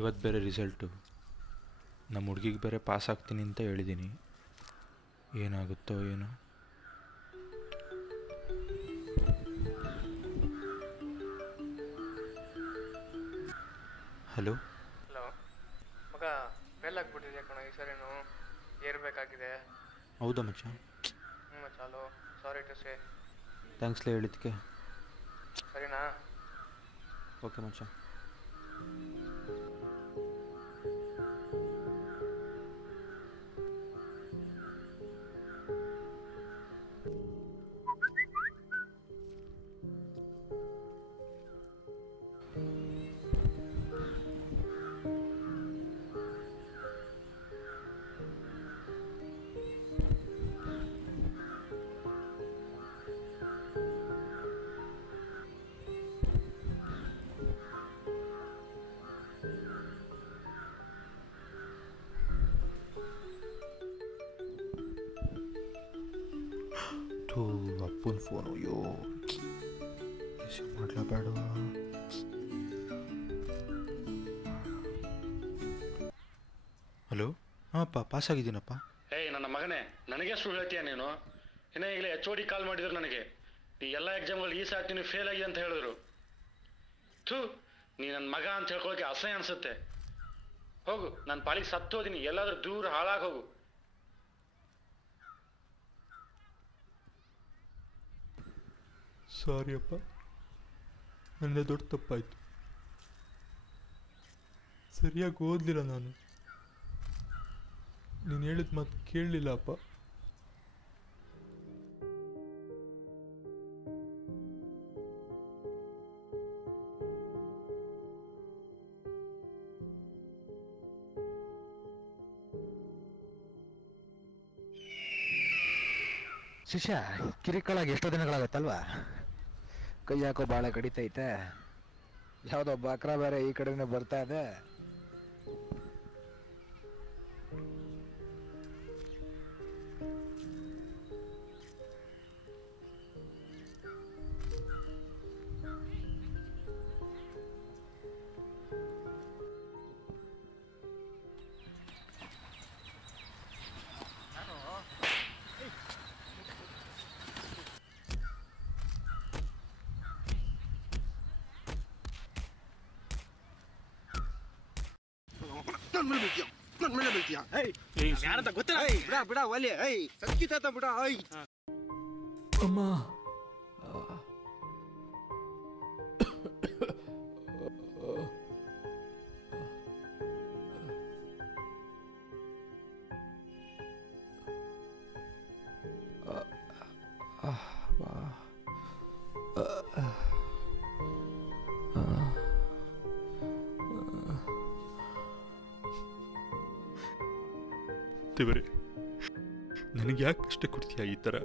ಇವತ್ತು ಬೇರೆ ರಿಸಲ್ಟು. ನಮ್ಮ ಹುಡುಗಿಗೆ ಬೇರೆ ಪಾಸ್ ಆಗ್ತೀನಿ ಅಂತ ಹೇಳಿದ್ದೀನಿ. ಏನಾಗುತ್ತೋ ಏನೋ. ಹಲೋ ಹಲೋ ಮಗ, ಫೇಲ್ ಆಗಿಬಿಟ್ಟಿದೆ ಕಣ ಈ ಸರಿನೂ. ಏರ್ಬೇಕಾಗಿದೆ. ಹೌದಾ ಮಚ್ಚ? ಚಾಲು. Sorry to say. ಥ್ಯಾಂಕ್ಸ್ಲೇ ಹೇಳಿದ್ದಕ್ಕೆ. ಸರಿನಾ? ಓಕೆ ಮಚ್ಚ. ಅಪ್ಪನ ಫೋನು. ಅಯ್ಯೋ, ರಿಸೀವ್ ಮಾಡಲೇಬೇಡ. ಹಲೋ. ಹಾಂ ಅಪ್ಪ, ಪಾಸ್ ಆಗಿದ್ದೀನಪ್ಪ. ಏಯ್ ನನ್ನ ಮಗನೇ, ನನಗೆ ಸುಳ್ಳು ಹೇಳ್ತೀಯ ನೀನು? ಇನ್ನೇ ಈಗಲೇ HOD ಕಾಲ್ ಮಾಡಿದ್ರು ನನಗೆ. ನೀ ಎಲ್ಲ ಎಕ್ಸಾಮ್ಗಳು ಈ ಸಾಟಿ ನೀವು ಫೇಲ್ ಆಗಿ ಅಂತ ಹೇಳಿದ್ರು. ನೀ ನನ್ನ ಮಗ ಅಂತ ಹೇಳ್ಕೊಳಕ್ಕೆ ಅಸಹ್ಯ ಅನ್ಸುತ್ತೆ. ಹೋಗು, ನನ್ನ ಪಾಲಿಗೆ ಸತ್ತೋದಿನಿ, ಎಲ್ಲಾದ್ರೂ ದೂರ ಹಾಳಾಗಿ ಹೋಗು. ಸಾರಿ ಅಪ್ಪ, ನನ್ನೇ ದೊಡ್ಡ ತಪ್ಪಾಯಿತು. ಸರಿಯಾಗಿ ಓದಲಿಲ್ಲ ನಾನು. ನೀನು ಹೇಳಿದ ಮಾತು ಕೇಳಲಿಲ್ಲ ಅಪ್ಪ. ಶಿಷ್ಯ, ಕಿರಿಕಳಾಗಿ ಎಷ್ಟೋ ದಿನಗಳಾಗತ್ತಲ್ವಾ? ಕೈ ಯಾಕೋ ಭಾಳ ಕಡಿತೈತೆ. ಯಾವುದೋ ಬಕ್ರ ಬೇರೆ ಈ ಕಡೆನೇ ಬರ್ತಾ ಇದೆ. ಯಾರಂತ ಗೊತ್ತಿಲ್ಲ. ಬಿಡ ಒಲೆ. ಸಂಗೀತ ಬಿಡ. ಅಮ್ಮ, ದೇವರೇ, ನನಗೆ ಯಾಕೆ ಕಷ್ಟ ಕೊಡ್ತೀಯ ಈ ಥರ?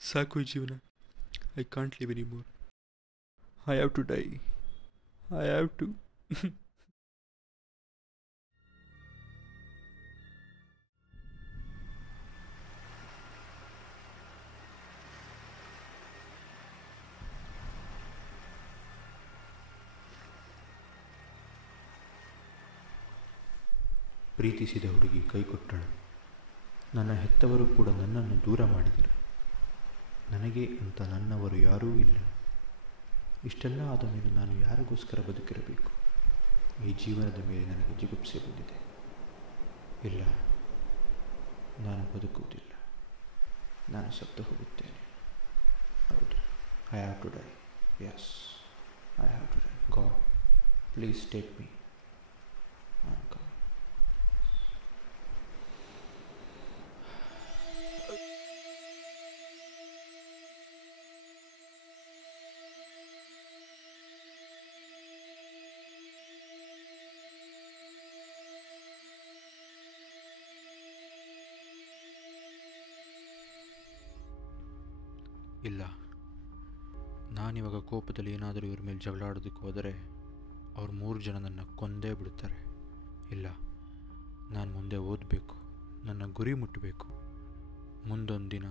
ಸಾಕು ಈ ಜೀವನ. I can't live any more. I have to die. I have to. ಪ್ರೀತಿಸಿದ ಹುಡುಗಿ ಕೈ ಕೊಟ್ಟಳು. ನನ್ನ ಹೆತ್ತವರು ಕೂಡ ನನ್ನನ್ನು ದೂರ ಮಾಡಿದರು. ನನಗೆ ಅಂತ ನನ್ನವರು ಯಾರೂ ಇಲ್ಲ. ಇಷ್ಟೆಲ್ಲ ಆದ ಮೇಲೆ ನಾನು ಯಾರಿಗೋಸ್ಕರ ಬದುಕಿರಬೇಕು? ಈ ಜೀವನದ ಮೇಲೆ ನನಗೆ ಜಿಗುಪ್ಸೆ ಬಂದಿದೆ. ಇಲ್ಲ, ನಾನು ಬದುಕುವುದಿಲ್ಲ. ನಾನು ಸತ್ತು ಹೋಗುತ್ತೇನೆ. ಹೌದು, I have to die. Yes, I have to die. God, please take me. I am coming. ಇಲ್ಲ, ನಾನಿವಾಗ ಕೋಪದಲ್ಲಿ ಏನಾದರೂ ಇವ್ರ ಮೇಲೆ ಜಗಳ ಆಡೋದಕ್ಕೆ ಹೋದರೆ ಅವ್ರು 3 ಜನ ನನ್ನ ಕೊಂದೇ ಬಿಡ್ತಾರೆ. ಇಲ್ಲ, ನಾನು ಮುಂದೆ ಓದಬೇಕು, ನನ್ನ ಗುರಿ ಮುಟ್ಟಬೇಕು. ಮುಂದೊಂದು ದಿನ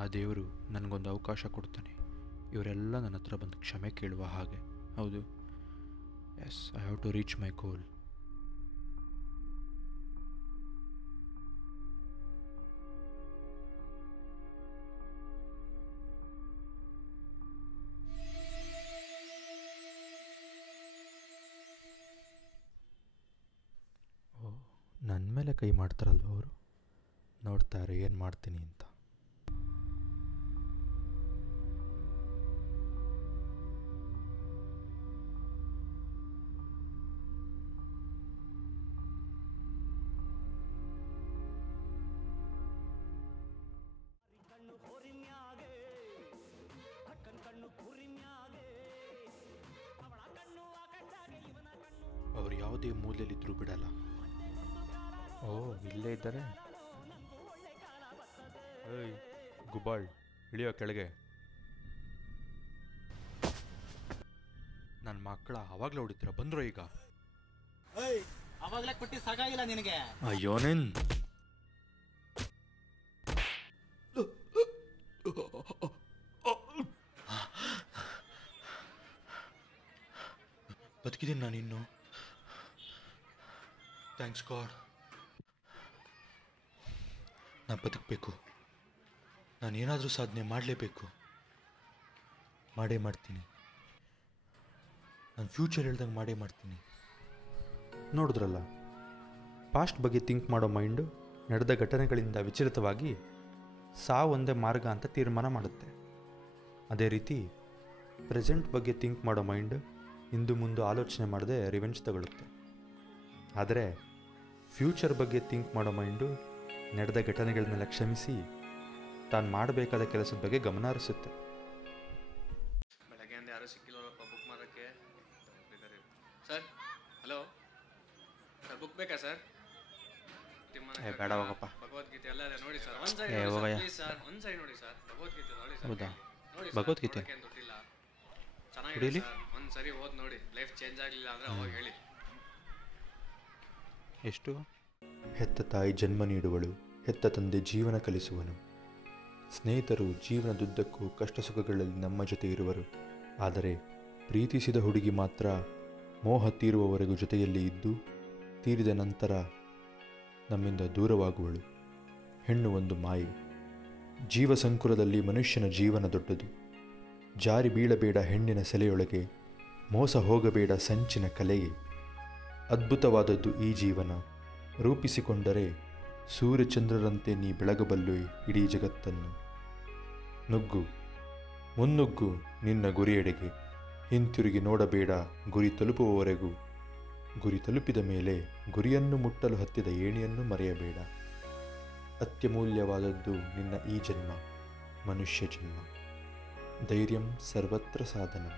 ಆ ದೇವರು ನನಗೊಂದು ಅವಕಾಶ ಕೊಡ್ತಾನೆ. ಇವರೆಲ್ಲ ನನ್ನ ಹತ್ರ ಬಂದು ಕ್ಷಮೆ ಕೇಳುವ ಹಾಗೆ. ಹೌದು, yes, I have to reach my goal. ನನ್ನ ಮೇಲೆ ಕೈ ಮಾಡ್ತಾರಲ್ವ ಅವರು, ನೋಡ್ತಾರೆ ಏನು ಮಾಡ್ತೀನಿ ಅಂತ. ಅವರು ಯಾವುದೇ ಮೂಲೆಯಲ್ಲಿದ್ದರೂ ಬಿಡಲ್ಲ. ಓ, ಇಲ್ಲೇ ಇದ್ದಾರೆ. ಏಯ್ ಗುಬಾಳ್, ಇಳಿಯೋ ಕೆಳಗೆ. ನನ್ನ ಮಕ್ಕಳ ಅವಾಗಲೇ ಹೊಡಿತೀರ, ಬಂದ್ರು ಈಗ. ಅವಾಗಲೇ ಕೊಟ್ಟು ಸಾಕಾಗಿಲ್ಲ ನಿನಗೆ? ಅಯ್ಯೋನೇನ್ ಬದುಕಿದ್ದೀನಿ ನಾನಿನ್ನು. Thanks god. ನಾನು ಬದುಕಬೇಕು. ನಾನೇನಾದರೂ ಸಾಧನೆ ಮಾಡಲೇಬೇಕು. ಮಾಡೇ ಮಾಡ್ತೀನಿ. ನಾನು ಫ್ಯೂಚರ್ ಹೇಳ್ದಂಗೆ ಮಾಡೇ ಮಾಡ್ತೀನಿ. ನೋಡಿದ್ರಲ್ಲ, ಪಾಸ್ಟ್ ಬಗ್ಗೆ ಥಿಂಕ್ ಮಾಡೋ ಮೈಂಡು ನಡೆದ ಘಟನೆಗಳಿಂದ ವಿಚಲಿತವಾಗಿ ಸಾವೊಂದೇ ಮಾರ್ಗ ಅಂತ ತೀರ್ಮಾನ ಮಾಡುತ್ತೆ. ಅದೇ ರೀತಿ ಪ್ರೆಸೆಂಟ್ ಬಗ್ಗೆ ಥಿಂಕ್ ಮಾಡೋ ಮೈಂಡ್ ಇಂದು ಮುಂದೆ ಆಲೋಚನೆ ಮಾಡದೆ ರಿವೆಂಜ್ ತಗೊಳುತ್ತೆ. ಆದರೆ ಫ್ಯೂಚರ್ ಬಗ್ಗೆ ಥಿಂಕ್ ಮಾಡೋ ಮೈಂಡು ನಡೆದ ಘಟನೆಗಳನ್ನೆಲ್ಲ ಕ್ಷಮಿಸಿ ತಾನು ಮಾಡಬೇಕಾದ ಕೆಲಸದ ಬಗ್ಗೆ ಗಮನ ಹರಿಸುತ್ತೆ. ಬೆಳಗ್ಗೆ ಯಾರೂ ಸಿಕ್ಕಿಲ್ಲಪ್ಪ ಬುಕ್ ಮಾಡೋಕ್ಕೆ. ಸರ್, ಹಲೋ ಸರ್, ಬುಕ್ ಬೇಕಾ ಸರ್? ಬೇಡ ಹೋಗಪ್ಪ. ಭಗವದ್ಗೀತೆ ಎಲ್ಲ ಇದೆ ನೋಡಿ ಸರ್, ಒಂದ್ಸರಿ ಪ್ಲೀಸ್ ಸರ್, ಒಂದ್ಸರಿ ನೋಡಿ ಸರ್, ಭಗವದ್ಗೀತೆ ನೋಡಿ ಸರ್. ಹೌದಾ? ನೋಡಿ ಭಗವದ್ಗೀತೆ ದುಡ್ಡಿಲ್ಲ, ಚೆನ್ನಾಗಿದೆ ಸರ್, ಒಂದ್ಸರಿ ಓದ್ ನೋಡಿ. ಲೈಫ್ ಚೇಂಜ್ ಆಗಲಿಲ್ಲ ಅಂದರೆ ಅವಾಗ ಹೇಳಿ. ಎಷ್ಟು? ಹೆತ್ತ ತಾಯಿ ಜನ್ಮ ನೀಡುವಳು, ಹೆತ್ತ ತಂದೆ ಜೀವನ ಕಲಿಸುವನು. ಸ್ನೇಹಿತರು ಜೀವನದುದ್ದಕ್ಕೂ ಕಷ್ಟ ಸುಖಗಳಲ್ಲಿ ನಮ್ಮ ಜೊತೆ ಇರುವರು. ಆದರೆ ಪ್ರೀತಿಸಿದ ಹುಡುಗಿ ಮಾತ್ರ ಮೋಹ ತೀರುವವರೆಗೂ ಜೊತೆಯಲ್ಲಿ ಇದ್ದು ತೀರಿದ ನಂತರ ನಮ್ಮಿಂದ ದೂರವಾಗುವಳು. ಹೆಣ್ಣು ಒಂದು ಮಾಯೆ. ಜೀವ ಸಂಕುಲದಲ್ಲಿ ಮನುಷ್ಯನ ಜೀವನ ದೊಡ್ಡದು. ಜಾರಿ ಬೀಳಬೇಡ ಹೆಣ್ಣಿನ ಸೆಲೆಯೊಳಗೆ, ಮೋಸ ಹೋಗಬೇಡ ಸಂಚಿನ ಕಲೆಗೆ. ಅದ್ಭುತವಾದದ್ದು ಈ ಜೀವನ, ರೂಪಿಸಿಕೊಂಡರೆ ಸೂರ್ಯಚಂದ್ರರಂತೆ ನೀ ಬೆಳಗಬಲ್ಲು ಇಡೀ ಜಗತ್ತನ್ನು. ನುಗ್ಗು, ಮುನ್ನುಗ್ಗು ನಿನ್ನ ಗುರಿಯೆಡೆಗೆ. ಹಿಂತಿರುಗಿ ನೋಡಬೇಡ ಗುರಿ ತಲುಪುವವರೆಗೂ. ಗುರಿ ತಲುಪಿದ ಮೇಲೆ ಗುರಿಯನ್ನು ಮುಟ್ಟಲು ಹತ್ತಿದ ಏಣಿಯನ್ನು ಮರೆಯಬೇಡ. ಅತ್ಯಮೂಲ್ಯವಾದದ್ದು ನಿನ್ನ ಈ ಜನ್ಮ, ಮನುಷ್ಯ ಜನ್ಮ. ಧೈರ್ಯಂ ಸರ್ವತ್ರ ಸಾಧನಂ.